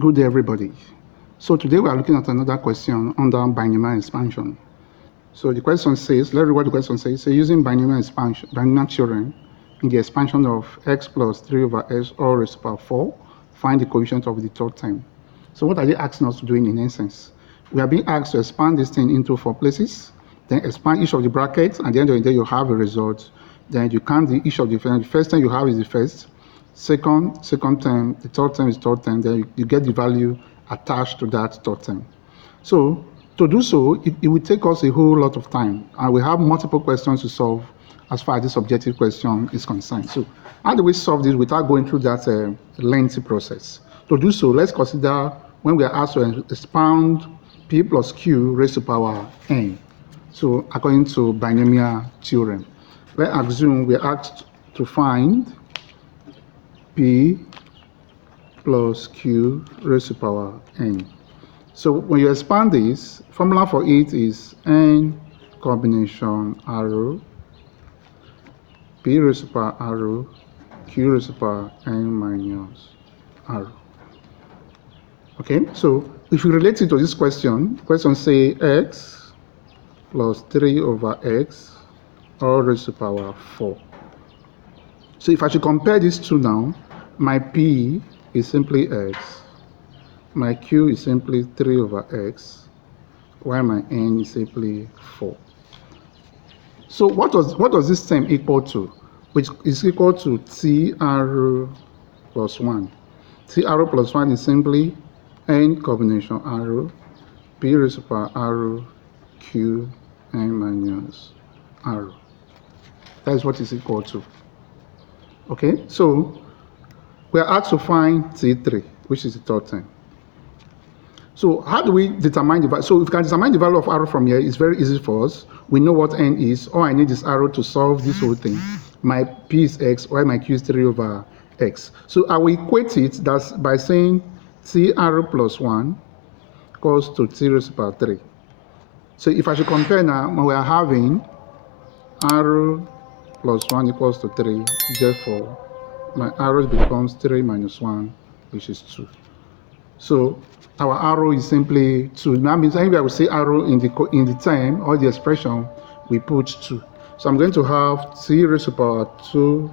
Good day, everybody. So today we are looking at another question under binomial expansion. So the question says, let's read what the question says. So using binomial expansion, binomial theorem in the expansion of x plus 3 over x all raised to the power 4, find the coefficient of the third term. So what are they asking us to do in essence? We are being asked to expand this thing into 4 places, then expand each of the brackets, and at the end of the day you have a result. Then you count each of the first term you have is the first, second term, the third term is third term, then you get the value attached to that third term. So to do so, it will take us a whole lot of time, and we have multiple questions to solve as far as this objective question is concerned. So how do we solve this without going through that lengthy process? To do so, let's consider when we are asked to expound p plus q raised to the power n. So according to binomial theorem, let's assume we are asked to find p plus q raised to the power n. So when you expand this, formula for it is n combination arrow p raised to the power arrow q raised to the power n minus arrow. Okay, so if you relate it to this question say x plus 3 over x all raised to the power 4. So if I should compare these two now, my p is simply x, my q is simply 3 over x, while my n is simply 4. So what does this term equal to? Which is equal to t arrow plus 1. T arrow plus 1 is simply n combination arrow p raised to the power arrow q n minus arrow. That is what it's equal to. Okay, so we are asked to find T3, which is the third term. So how do we determine the value? So if we can determine the value of arrow from here, it's very easy for us. We know what n is. All I need is arrow to solve this whole thing. My p is x, while my q is 3 over x. So I will equate it that's by saying t arrow plus 1 equals to t raised to the power 3. So if I should compare now, we are having arrow plus 1 equals to 3, therefore my arrow becomes 3 minus 1, which is 2. So our arrow is simply 2. That means anywhere we say arrow in the term or the expression, we put 2. So I'm going to have t raised to the power 2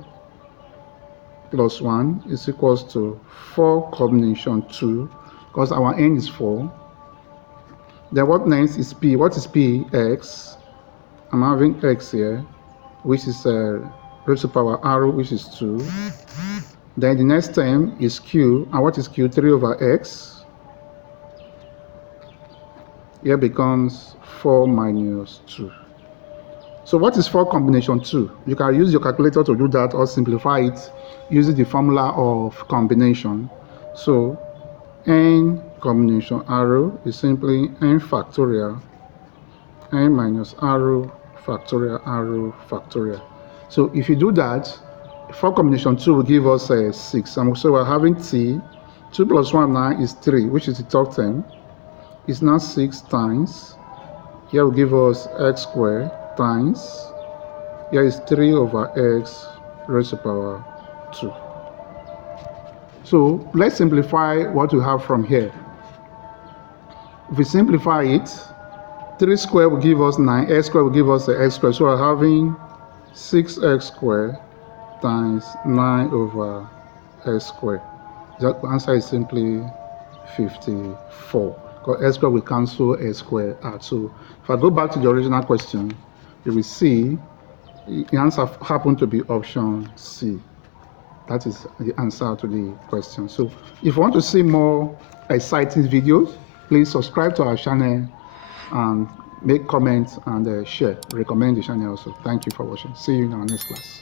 plus 1 is equals to 4 combination 2, because our n is 4. Then what next is p? What is p? X. I'm having x here, which is raised to the power arrow, which is 2. Then the next term is q, and what is q? 3 over x. Here becomes 4 minus 2. So what is 4 combination 2? You can use your calculator to do that, or simplify it using the formula of combination. So n combination arrow is simply n factorial n minus arrow factorial. So if you do that, 4 combination 2 will give us 6. And so we're having t, 2 plus 1 now is 3, which is the third term. It's now 6 times. Here will give us x squared times. Here is 3 over x raised to the power 2. So let's simplify what we have from here. If we simplify it, 3 squared will give us 9, x squared will give us x squared. So we're having 6x squared times 9 over x squared. The answer is simply 54. Because x squared will cancel x squared out. So if I go back to the original question, you will see the answer happened to be option C. That is the answer to the question. So if you want to see more exciting videos, please subscribe to our channel and make comments and share. Recommend the channel also. Thank you for watching. See you in our next class.